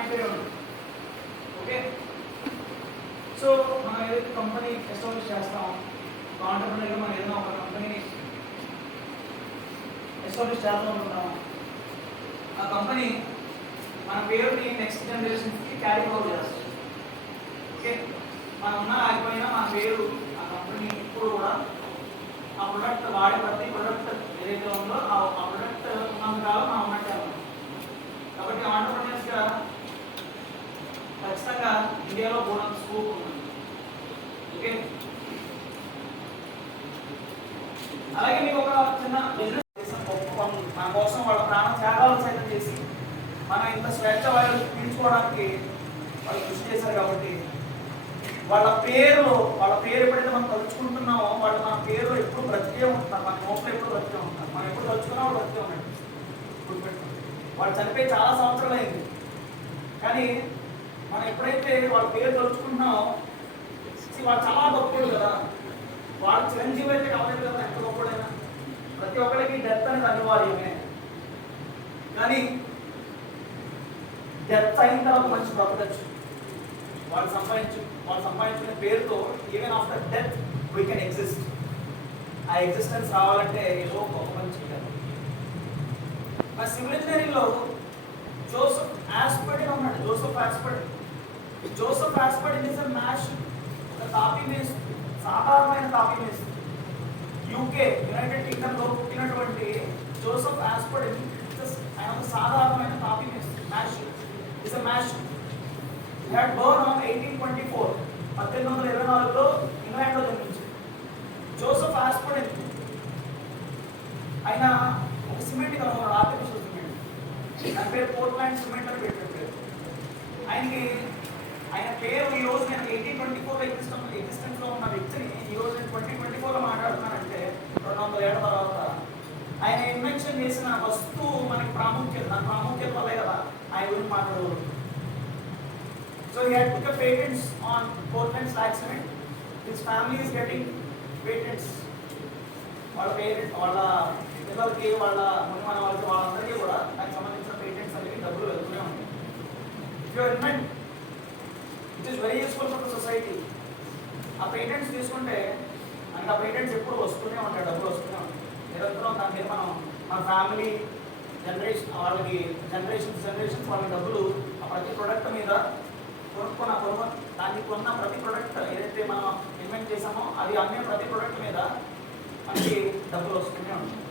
ఆయన పేరే ఉంటుంది. ఓకే, సో మనం ఏదైతే కంపెనీ ఎస్టాబ్లిష్ చేస్తాం, ఆంటర్‌ప్రెన్యూర్‌గా మనం ఏదైనా ఒక కంపెనీ ఎస్టాబ్లిష్ చేద్దాం అనుకుంటాము, ఆ కంపెనీ మన పేరుని నెక్స్ట్ జనరేషన్కి క్యారీ ఫార్వర్డ్ చేస్తుంది. ఓకే, మనం ఉన్నా ఆగిపోయినా మన పేరు ఆ కంపెనీ ఇప్పుడు కూడా ఆ ప్రొడక్ట్ వాడే ప్రతి ప్రొడక్ట్ ఏదైతే ఉందో ఆ ప్రొడక్ట్ ఉన్నంతకాలం మనం ఉన్నట్టే ఉన్నాం. కాబట్టి ఆంటర్‌ప్రెన్యూర్స్గా ఖచ్చితంగా ఇండియాలో బోనస్ స్కోప్ ఉంది. ఓకే, అలాగే మీకు ఒక చిన్న బిజినెస్ మన కోసం వాళ్ళ ప్రాణ త్యాగాలు సైతం చేసి మనం ఇంత స్వేచ్ఛ వాయువు పీల్చుకోవడానికి వాళ్ళు కృషి చేశారు. కాబట్టి వాళ్ళ పేరు ఎప్పుడైతే మనం తలుచుకుంటున్నామో వాళ్ళు మన పేరు ఎప్పుడు బ్రతికే ఉంటున్నారు, మన నోట్లో ఎప్పుడు బ్రతికే ఉంటున్నారు. మనం ఎప్పుడు తలుచుకున్నా వాళ్ళు బ్రతికే ఉన్నట్టు గుర్తుపెట్టుకుంటాం. వాళ్ళు చనిపోయి చాలా సంవత్సరాలు అయింది, కానీ మనం ఎప్పుడైతే వాళ్ళ పేరు తలుచుకుంటున్నామో వాళ్ళు చాలా గొప్పడు కదా, వాళ్ళ చిరంజీవి అయితే కావాలి కదా, ఎంత గొప్పడైనా ప్రతి ఒక్కరికి డెత్ అనేది అనివార్యమే. కానీ డెత్ అయిన తర్వాత మంచి బ్రతకచ్చు. వాళ్ళు సంపాదించిన పేరుతో even after death we can exist. ఆ ఎగ్జిస్టెన్స్ రావాలంటే ఏదో ఒక పని చేయాలి. మా సివిల్ ఇంజనీరింగ్లో జోసెఫ్ ఆస్పర్డ్ ఉన్నాడు. జోసెఫ్ ఆస్పర్డ్ ఇస్ ఎ మ్యాష్, తాపీ మేస్త్రి, సాధారణమైన తాపీ మేస్త్రి. యూకే యునైటెడ్ కింగ్డమ్లో పుట్టినటువంటి జోసెఫ్ ఆస్పర్డ్ ఆయన ఒక సాధారణమైన తాపీ మేస్త్రి. Mash He had born on 1824. 1824లో ఇంగ్లాండ్లో జన్మించాడు. జోసెఫ్ ఆస్పర్డ్ ఆయన ఒక సిమెంట్ కనుగొన్నాడు, ఆర్టిఫిషియల్ సిమెంట్. దాని పేరు పోర్ట్లాండ్ సిమెంట్ అని పెట్టాడు. ఆయన పేరు ఈ రోజు నేను 1824లో ఎగ్జిస్టెన్స్లో ఉన్న వ్యక్తిని ఈ రోజు నేను 2024లో మాట్లాడుతున్నానంటే 200 ఏళ్ల తర్వాత ఆయన ఇన్వెన్షన్ చేసిన వస్తువు మనకి ప్రాముఖ్యత, దాని ప్రాముఖ్యత వల్లే కదా ఆయన గురించి మాట్లాడగలుగుతాం. So he had took a patents on Portland slag cement. His family is getting patents. వాళ్ళ పేరెంట్ వాళ్ళ పిల్లలకి వాళ్ళ మునిమన వాళ్ళకి వాళ్ళందరికీ కూడా దానికి సంబంధించిన పేటెంట్స్ అనేవి డబ్బులు వెళ్తూనే ఉంటాయి. If you invent it is very useful for the society. ఆ పేటెంట్స్ తీసుకుంటే మనకి ఆ పేటెంట్స్ ఎప్పుడు వస్తూనే ఉంటాయి, డబ్బులు వస్తూనే ఉంటాయి. నిరంతరం దాని మీద మనం మన ఫ్యామిలీ వాళ్ళకి జనరేషన్స్ వాళ్ళకి డబ్బులు ఆ ప్రతి ప్రొడక్ట్ మీద దాన్ని కొన్న ప్రతి ప్రొడక్ట్ ఏదైతే మనం ఇన్వెంట్ చేసామో అది అమ్మే ప్రతి ప్రొడక్ట్ మీద మనకి డబ్బులు వస్తూనే ఉంటాయి.